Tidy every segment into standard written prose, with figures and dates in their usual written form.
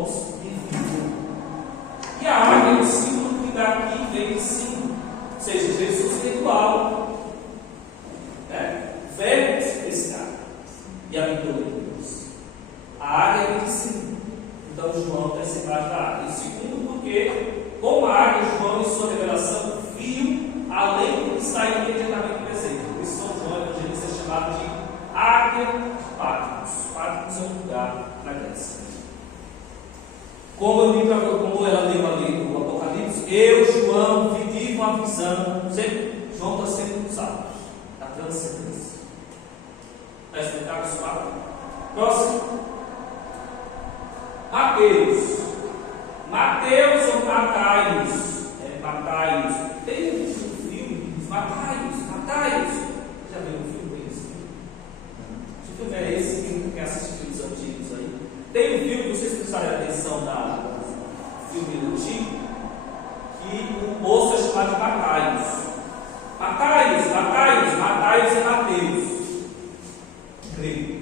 povos viviam. E a águia é o símbolo que daqui vem de cima, ou seja, Jesus espiritual, né? Verbo pescar e habitou em Deus. A águia vem de cima. Então João está essa imagem da águia. E segundo, porque com a águia, João, em sua revelação, viu além do que está imediatamente presente. Por isso, São João Evangelista é chamado de águia de Patmos. Patmos é um lugar na Grécia. Como ela leu ali no Apocalipse, eu, João, vivi uma visão. João está sendo usado. A transcendência. Está explicado isso lá? Próximo. Mateus ou Mataios? Mataios. Tem um filme, Mataios. Já viu um filme desse? Que filme é esse? Quem assiste filmes antigos aí? Tem um filme, vocês prestarem atenção no filme antigo, que o moço é chamado de Mataios. Mataios é Mateus. Grego.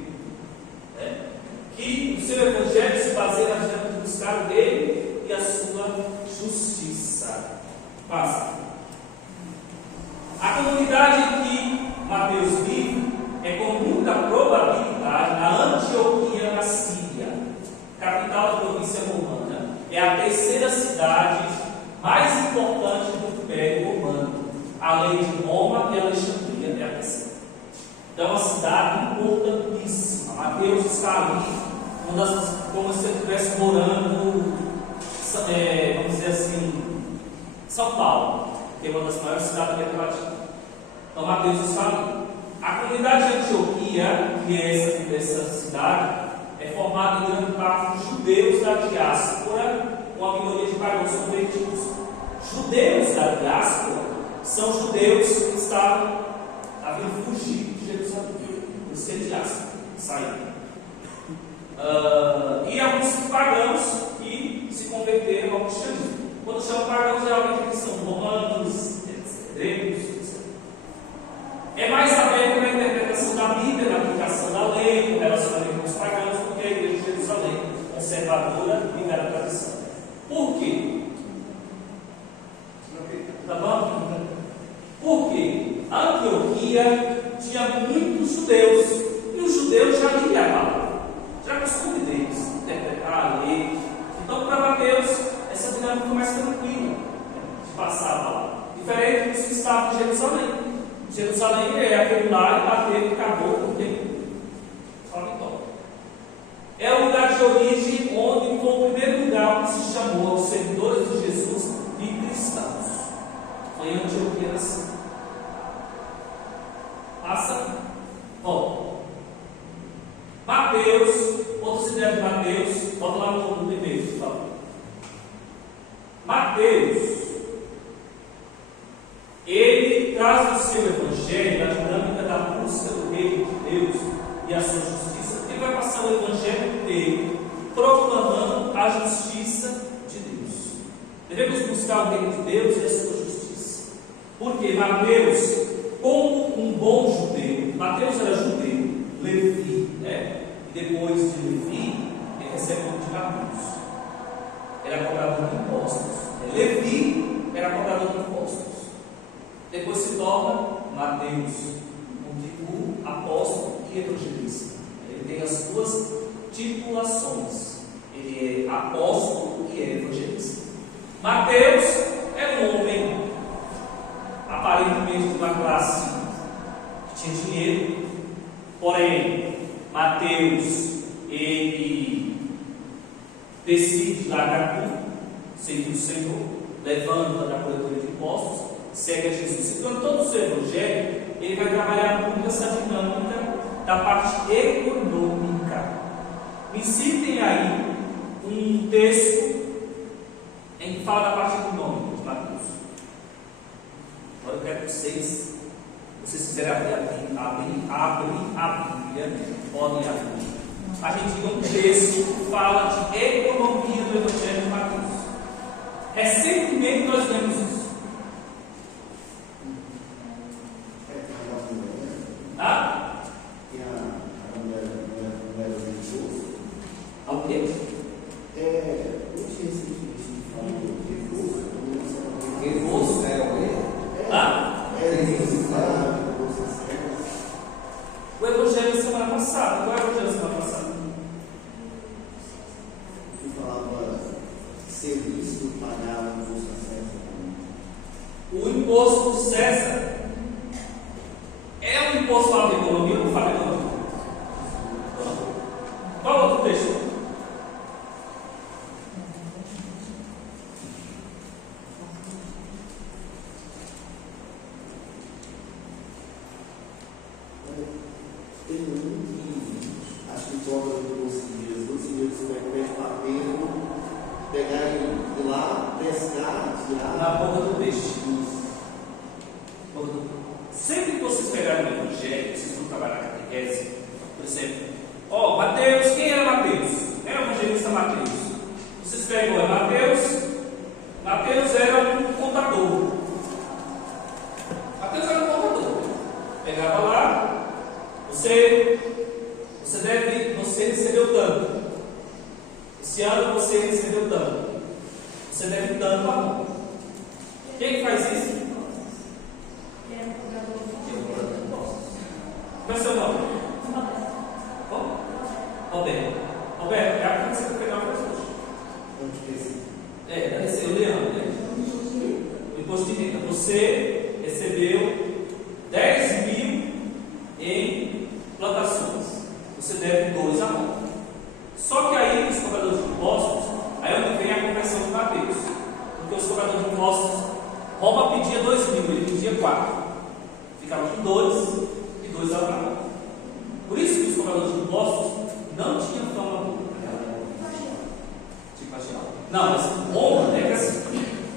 Que o seu evangelho se baseia na vida de buscar dele e a sua justiça. Passa. A comunidade em que Mateus vive é com muita probabilidade na Antioquia, na Síria, capital da província romana. É a terceira cidade mais importante do Império Romano, além de Roma e Alexandria, é a terceira. Então é uma cidade importantíssima. Mateus está ali, como se ele estivesse morando, vamos dizer assim, São Paulo, que é uma das maiores cidades da América Latina. Então Mateus está ali. A comunidade de Antioquia, que é essa cidade, é formada em grande parte por judeus da diáspora, com a minoria de pagãos convertidos. Judeus da diáspora são judeus que estavam a vir fugir de Jerusalém, por ser diáspora, saíram. E alguns pagãos que se converteram ao cristianismo. Quando chamam pagãos, geralmente eles são romanos, gregos, etc. É mais aberto na interpretação da Bíblia, na aplicação da lei, no relacionamento com os pagãos, do que a igreja de Jerusalém, conservadora e da tradição. Por quê? Tá bom? Porque a Antioquia tinha muitos judeus, e os judeus já liam a palavra, já costume deles interpretar a lei. Então, para Mateus, essa dinâmica foi mais tranquila de passar a palavra, diferente dos que estavam em Jerusalém. Jerusalém é aquele lá e bateu e acabou com o tempo. Só vitória. É o lugar de origem onde foi o primeiro lugar que se chamou aos seguidores de Jesus de cristãos. Foi em Antioquia assim. Passa. Volta. Mateus, outra ideia de Mateus, volta lá no primeiro, por favor. Mateus, ele traz no seu evangelho a dinâmica da busca do reino de Deus e a sua justiça. Ele vai passar o evangelho inteiro proclamando a justiça de Deus. Devemos buscar o reino de Deus e a sua justiça. Porque Mateus, como um bom judeu, Mateus era judeu, Levi, né? E depois de Levi, ele recebe o nome de Mateus. Era cobrador de impostos. Levi era cobrador de impostos. Depois se torna Mateus, um apóstolo e evangelista. Ele tem as duas titulações. Ele é apóstolo e é evangelista. Mateus é um homem aparentemente de uma classe que tinha dinheiro, porém Mateus ele decide largar tudo, seguir o Senhor, levanta da coletora de impostos, segue a Jesus. Então, todo o seu evangelho, ele vai trabalhar muito essa dinâmica da parte econômica. Me citem aí um texto em que fala da parte econômica de Mateus. Agora eu quero que vocês quiserem abrir a Bíblia, podem abrir. A gente tem um texto que fala de economia do Evangelho de Mateus. Recentemente nós vemos isso. O quê? O Evangelho semana passada. Qual é o Evangelho semana passada? Que falava serviço pagar o imposto a César. O imposto do César é um imposto lá da economia ou não fala economia? Qual outro texto? Tem um que acho que cobra do bolso de Jesus, e Jesus vai pede para Pedro pegar e ir lá, pescar, tirar. Na boca do peixe. Sempre que vocês pegarem o Evangelho, vocês vão trabalhar na catequese, por exemplo, Mateus, quem era Mateus? É o evangelista Mateus. Vocês pegam Mateus. Mateus era um contador. Mateus era um contador. Pegava lá, você recebeu tanto. Esse ano você recebeu tanto. Você deve tanto a mão. Quem faz isso? Qual é o seu nome? Roberto, é a que você vai pegar o imposto. Deve ser o Leandro, né? O imposto de renda. Você recebeu 10 mil em plantações. Você deve 2 a mão. Só que aí os cobradores de impostos, aí é onde vem a conversão de Mateus. Porque os cobradores de impostos, Roma pedia 2 mil, ele pedia 4. Ficava com 2 e 2 a mão. Por isso que os cobradores de impostos não tinham fama boa. Não, mas Roma,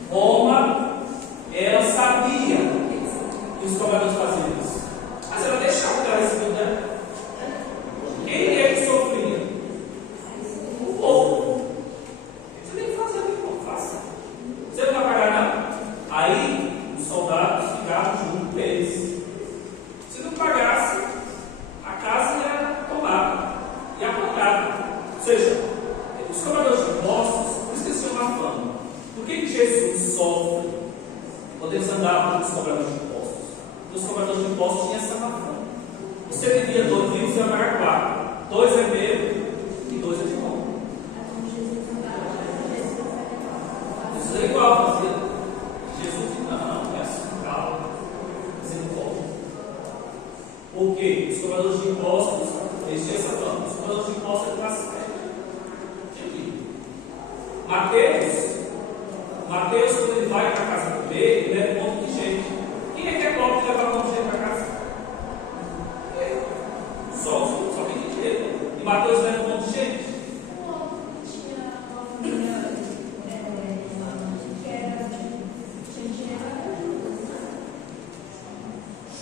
Roma, ela sabia que os cobradores faziam isso. Mas ela deixava o cara receber, né? Quem é que sofria? O povo. Você tem que fazer o que faça. Você não vai pagar nada. Aí os soldados ficavam junto com eles. Se não pagasse, a casa ia tomada, ia apancada. Ou seja, os cobradores de impostos, por isso que eles tinham uma fama. Por que Jesus sofre quando eles andavam com os cobradores de impostos? Porque os cobradores de impostos tinham essa má fama. Você devia 2 mil, você vai pagar 4. 2 é meu e 2 é de mão. Isso é igual, fazia. Jesus disse: não, é assim, calma. Você não pode. Por quê? Os cobradores de impostos, eles tinham essa fama. Os cobradores de impostos é classe média. Mateus, quando ele vai para a casa comer, ele leva um monte de gente. Quem é que é pobre de levar um monte de gente para casa? Só quem tem dinheiro. E Mateus leva um monte de gente.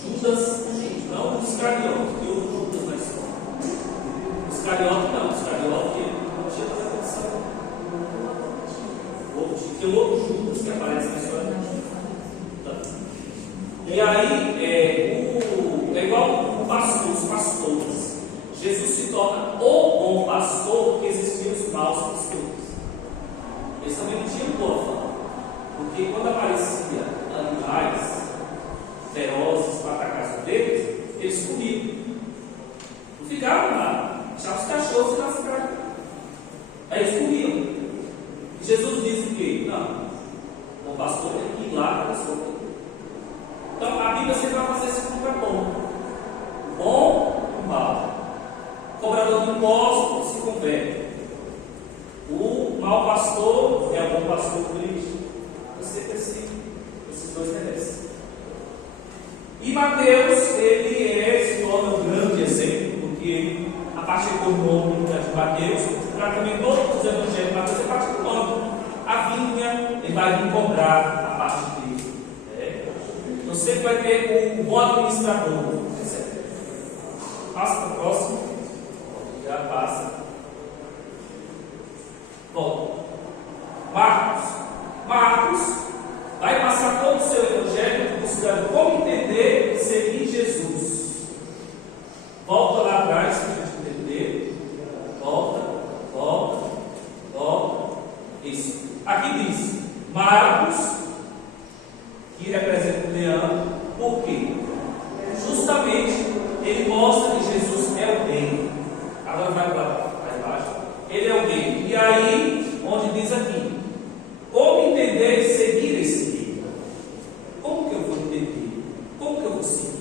Judas, não o Iscariote, porque o Judas na história. O Iscariote não, o Iscariote não tinha essa condição. Tem o outro Judas que aparece na história. E aí, é igual os pastores. Jesus se torna o bom pastor porque existiam os maus pastores. Eles também não tinham boa fama. Porque quando aparecia animais ferozes para atacar as ovelhas, eles comiam. Não ficavam lá. Deixavam os cachorros e lascavam. Aí eles comiam. E Jesus diz o quê? Não. O pastor tem que ir lá para a pessoa. Então a Bíblia sempre vai fazer esse grupo bom. O bom e o mau. O cobrador de impostos se converte. O mau pastor é o bom pastor de Cristo. Sempre esses dois merecem. E Mateus, ele se torna um grande exemplo, porque a parte econômica de Mateus, praticamente todos os evangelhos de Mateus é parte econômica. A vinha, ele vai vir cobrar a parte dele. Então sempre vai ter um bom administrador. Passa para o próximo. Já passa. Bom, Marcos vai passar todo o seu evangelho buscando como entender e seguir Jesus. Volta lá atrás para a gente entender. Volta. Aqui diz Marcos, que representa o leão. Por quê? Justamente ele mostra que Jesus é o rei. Agora vai lá embaixo. Ele é o rei. E aí, onde diz aqui, como entender e seguir esse rei? Como que eu vou entender? Como que eu vou seguir?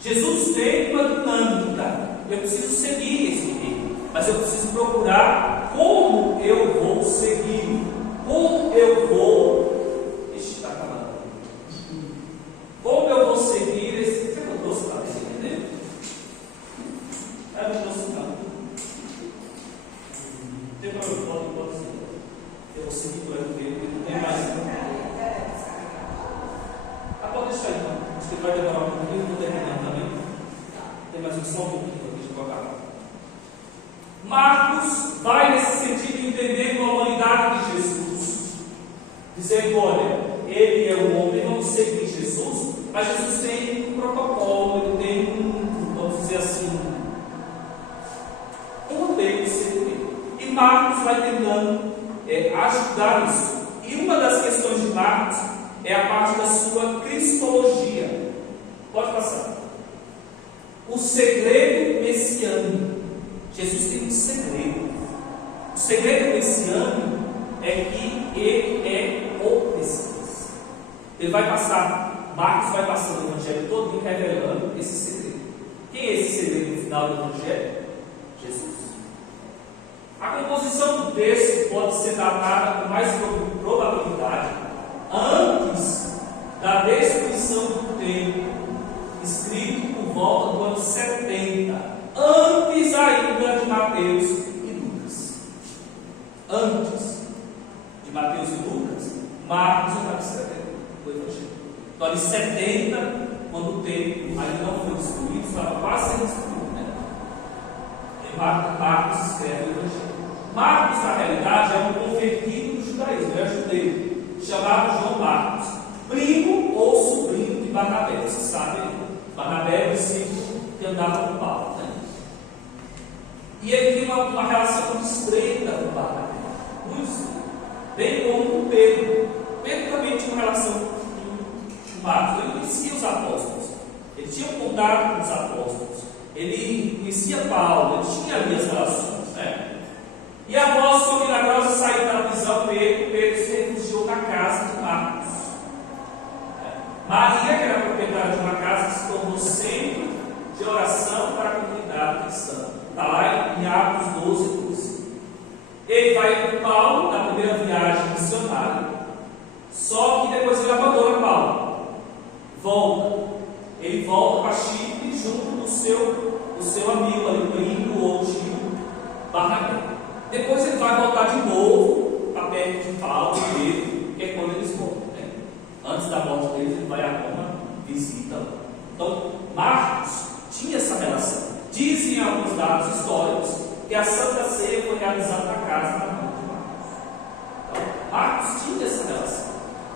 Jesus tem uma dinâmica. Eu preciso seguir esse rei, mas eu preciso procurar como eu vou seguir. Como eu vou. Está acabando. Como eu vou seguir esse. Você não trouxe para você entender? Eu não trouxe não. Tem problema, pode ser. Eu vou seguir por aqui, porque não tem mais. Ah, pode deixar aí, então. Acho que vai demorar um pouquinho, estou terminando também. Tem mais só um pouquinho para a gente colocar. Marcos vai nesse sentido entendendo a humanidade de Jesus, dizendo: olha, ele é o homem, vamos seguir Jesus, mas Jesus tem um protocolo, ele tem vamos dizer assim, um roteiro de seguir. E Marcos vai tentando ajudar isso. E uma das questões de Marcos é a parte da sua cristologia. Pode passar. O segredo messiânico. Jesus tem um segredo. O segredo messiânico é que ele é o Messias. Ele vai passar, Marcos vai passando o evangelho todo revelando esse segredo. Quem é esse segredo no final do evangelho? Jesus. A composição do texto pode ser datada com mais probabilidade antes da destruição do templo, escrito por volta do ano 70. Antes ainda de Mateus e Lucas. Antes de Mateus e Lucas, Marcos já está escrevendo o Evangelho. Então, em 70, quando o templo ainda não foi destruído, estava quase sendo destruído, né? E Marcos escreve o Evangelho. Marcos, na realidade, é um convertido do judaísmo, é judeu, chamado João Marcos, primo ou sobrinho de Barnabé. Você sabe, Barnabé é o discípulo que andava com Paulo, né? E ele tem uma relação muito estreita com Barnabé, muito estreita, bem como com Pedro. Pedro também tinha uma relação com Marcos. Ele conhecia os apóstolos, ele tinha um contato com os apóstolos, ele conhecia Paulo, ele tinha ali as relações, né? E após sua milagrosa saída da prisão, Pedro se refugiou na casa de Marcos. Maria, que era proprietária de uma casa, se tornou centro de oração para a comunidade cristã. Está lá em Atos 12. Ele vai com Paulo na primeira viagem missionária. Só que depois ele abandona Paulo. Ele volta para Chipre junto do seu amigo ali, primo ou tio, Barnabé. Depois ele vai voltar de novo para perto de Paulo e Pedro, que é quando eles voltam, né? Antes da morte deles, ele vai a Roma, visita. Então, Marcos tinha essa relação. Dizem alguns dados históricos que a Santa Ceia foi realizada na casa da mãe de Marcos. Então, Marcos tinha essa relação.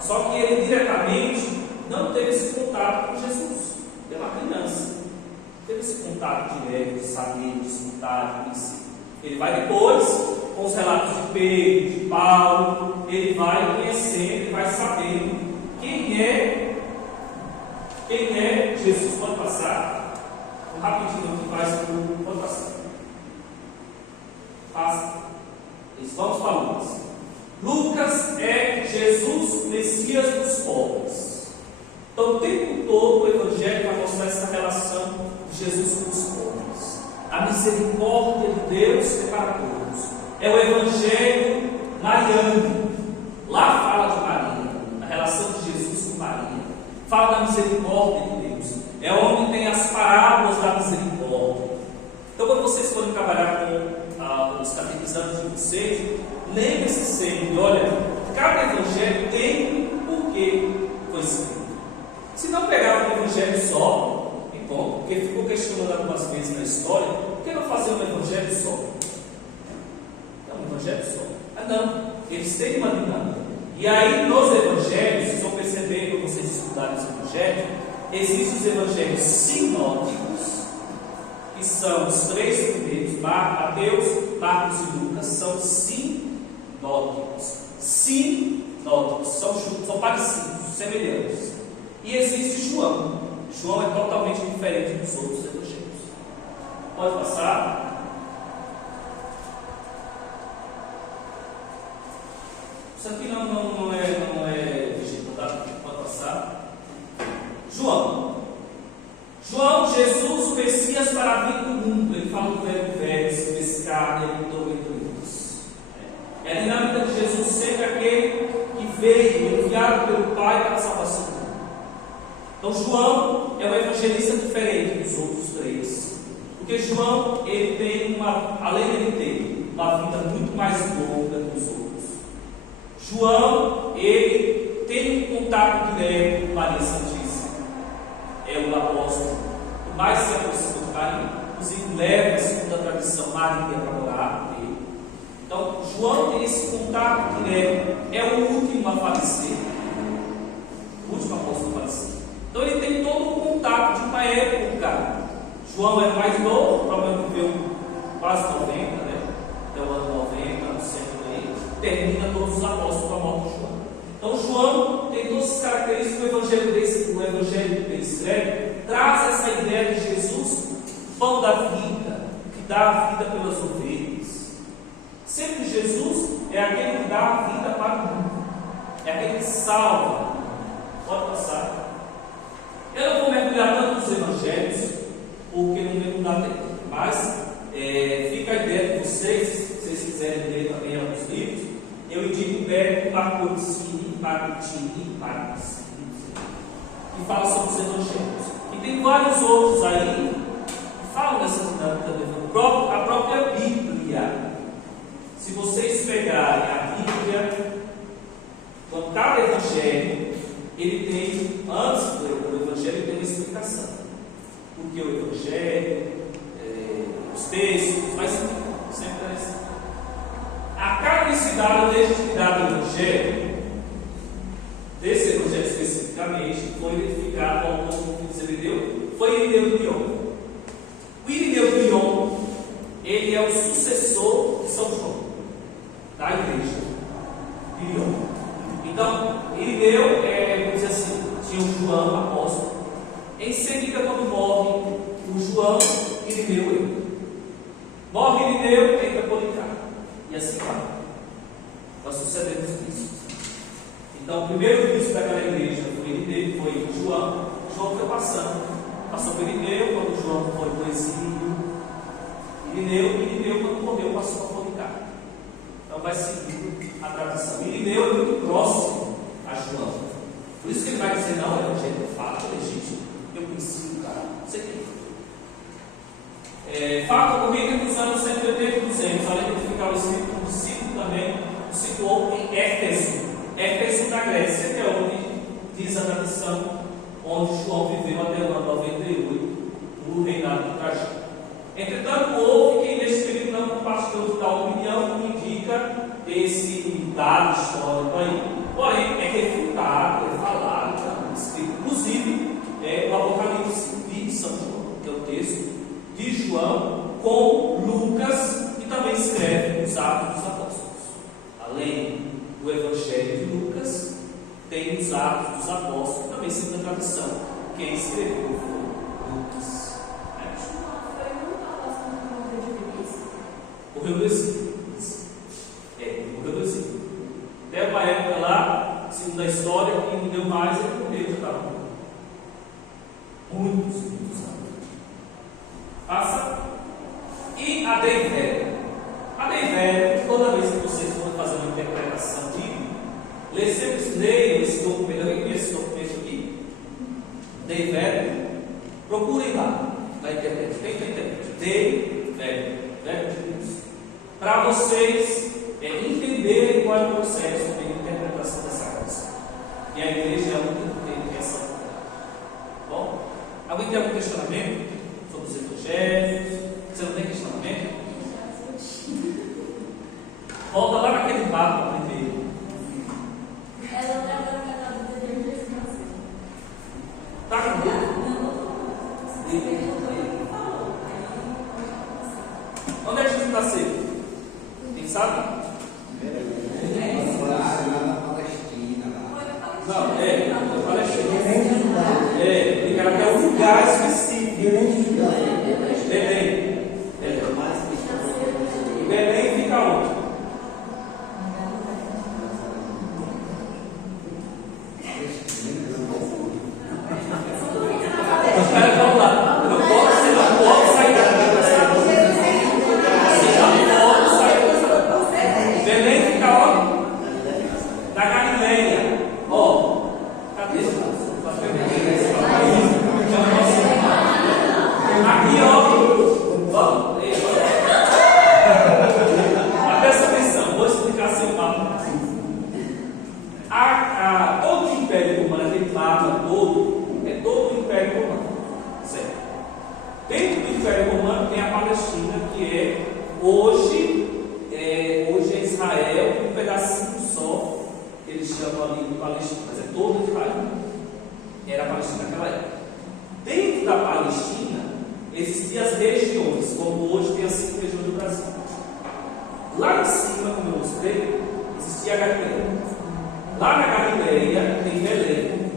Só que ele diretamente não teve esse contato com Jesus. Ele é uma criança. Não teve esse contato direto, de saber, de escutar, de conhecer. Ele vai depois, com os relatos de Pedro, de Paulo, ele vai conhecendo, ele vai sabendo quem é Jesus. Pode passar. Rapidinho aqui, pode passar. Passa. Vamos para Lucas. Lucas é Jesus, Messias dos pobres. Então, o tempo todo o Evangelho vai mostrar essa relação de Jesus com os pobres. A misericórdia de Deus é para todos. É o Evangelho mariano. Lá fala de Maria, a relação de Jesus com Maria. Fala da misericórdia de Deus. É onde tem as parábolas da misericórdia. Então, quando vocês forem trabalhar com os catequizantes de vocês, lembre-se sempre, olha, cada evangelho tem um porquê foi escrito. Se não pegar um evangelho só, então, porque ficou questionando algumas vezes na história, por que não fazer um evangelho só? É um evangelho só. Ah, não, eles têm uma dinâmica. E aí, nos evangelhos, vocês vão perceber, quando vocês estudarem os evangelhos, existem os evangelhos sinóticos, que são os três primeiros, Mateus, Marcos e Lucas, são sinóticos. Sim, não, são parecidos, semelhantes. E existe João. João é totalmente diferente dos outros evangelhos. Pode passar. Isso aqui não é vigível, tá? Pode passar. João, Jesus, o Messias para a vida do mundo. Ele fala do velho se fez carne, ele mudou entre nós. É a dinâmica de Jesus sempre aquele que veio, enviado pelo Pai para a salvação do mundo. Então João é um evangelista diferente dos outros três. Porque João, ele tem além de ele ter uma vida muito mais longa que os outros. João, ele tem um contato direto com Maria Santíssima. É o apóstolo que mais se aproxima de Maria. Inclusive leva, segundo a tradição, Maria para morar com ele. Então, João tem esse contato direto. É o último a falecer. O último apóstolo a falecer. Então, ele tem todo o contato de uma época. João é mais novo, provavelmente viveu quase 90, né? Até o ano 90, no centro aí. Termina todos os apóstolos com a morte de João. Então, João tem todas as características do evangelho que ele escreve, traz essa ideia de Jesus, pão da vida, que dá a vida pelas ovelhas. Sempre Jesus é aquele que dá a vida para o mundo, é aquele que salva. Pode passar. Eu não vou mergulhar tanto nos evangelhos, porque não dá tempo, mas fica a ideia de vocês, se vocês quiserem ler também alguns livros. Eu indico o Beco Marcotini, que fala sobre os evangelhos. E tem vários outros aí que falam dessa dinâmica do evangelho. A própria Bíblia. Se vocês pegarem a Bíblia, então, cada evangelho, ele tem, antes do evangelho, ele tem uma explicação. Porque o evangelho, os textos, mas sempre é assim. A canonicidade ou legitimidade do evangelho, desse evangelho especificamente, foi identificado ao autor que Irineu, foi Irineu de Lyon. O Irineu de Lyon, ele é o sucessor de São João, da igreja de Lyon. Então, Irineu, vamos dizer assim, tinha um João apóstolo. Em seguida, quando morre o João, Irineu entra. Morre Irineu, entra Policarpo. E assim vai. Nós sucedemos isso. Então, o primeiro bispo daquela igreja foi Irineu, foi João. João foi passou por Irineu, quando João foi para o exílio. Irineu, quando morreu, passou para Policarpo. Então, vai seguir a tradição. Irineu é muito próximo a João. Por isso que ele vai dizer: não, é evangelho de fato, é legítimo. Eu conheci o cara, não sei quem. Fato comigo entre os anos 180 e 200, além de identificar o Espírito como discípulo também, o situou em Éfeso. Éfeso na Grécia, que é onde diz a tradição, onde João viveu até o ano 98, no reinado de Trajano. Entretanto, houve quem neste período não compartilhou de tal opinião, como indica esse dado histórico aí. Porém, é refutado, é falado, é escrito, inclusive, o Apocalipse de São João, que é o texto de João com Lucas, e também escreve os Atos dos Apóstolos. Além do Evangelho de Lucas, tem os Atos dos Apóstolos, também segundo a tradição. Quem escreveu foi Lucas. Morreu do exílio. Morreu do exílio. Até uma época lá, segundo a história, que não deu mais, ele morreu, já estava morto. Muitos anos. Passa. E a Deivere. A Deivere, toda vez que vocês forem fazer uma interpretação bíblica, leiam esse documento. Alguém conhece esse documento aqui? Deivere. Procurem lá, na internet. Tem na internet. Deivere. Verbo de Deus. Para vocês entenderem qual é o processo de interpretação dessa coisa. E a igreja é a única que tem essa. Bom? Alguém tem algum questionamento sobre os evangelhos? Você não tem questionamento? Volta lá naquele mapa primeiro. Tá com dúvida? Onde é que a gente está cedo? Quem sabe? vou explicar seu papo. Todo o Império Romano, aquele mapa todo, é todo o Império Romano. Certo? Dentro do Império Romano tem a Palestina, que hoje é Israel, um pedacinho só, que eles chamam ali de Palestina, mas é todo Israel. Era a Palestina naquela época. Dentro da Palestina existiam as regiões, como hoje tem as 5 regiões do Brasil. Lá em cima, como eu mostrei, existia a Galileia. Lá na Galileia tem Belém,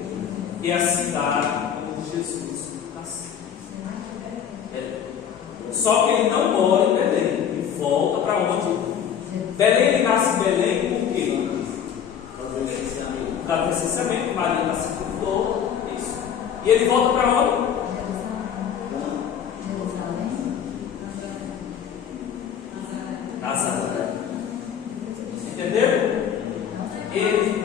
que é a cidade onde Jesus nasceu. Só que ele não mora em Belém, ele volta para onde? Belém, ele nasce em Belém por quê? Por causa do licenciamento, Maria nasceu por dor, isso. E ele volta para onde? Nazaré. Entendeu? Ele.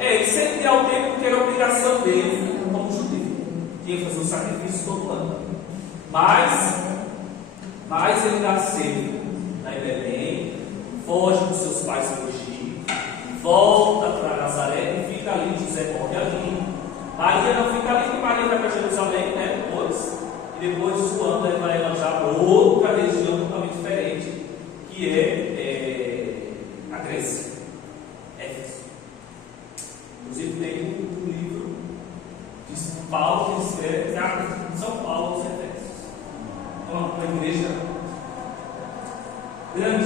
Ele sempre ao tempo que era obrigação dele como judeu. Tinha que fazer um sacrifício todo ano. Mas ele nasceu na Belém, foge dos seus pais em Egito, volta para Nazaré e fica ali. José morre ali. Maria não fica ali, porque Maria vai para Jerusalém, né? Depois João vai já para outra região totalmente diferente, que é a Grécia. Éfeso. Inclusive tem um livro de Paulo que escreve de São Paulo aos Efésios. Então, uma igreja grande.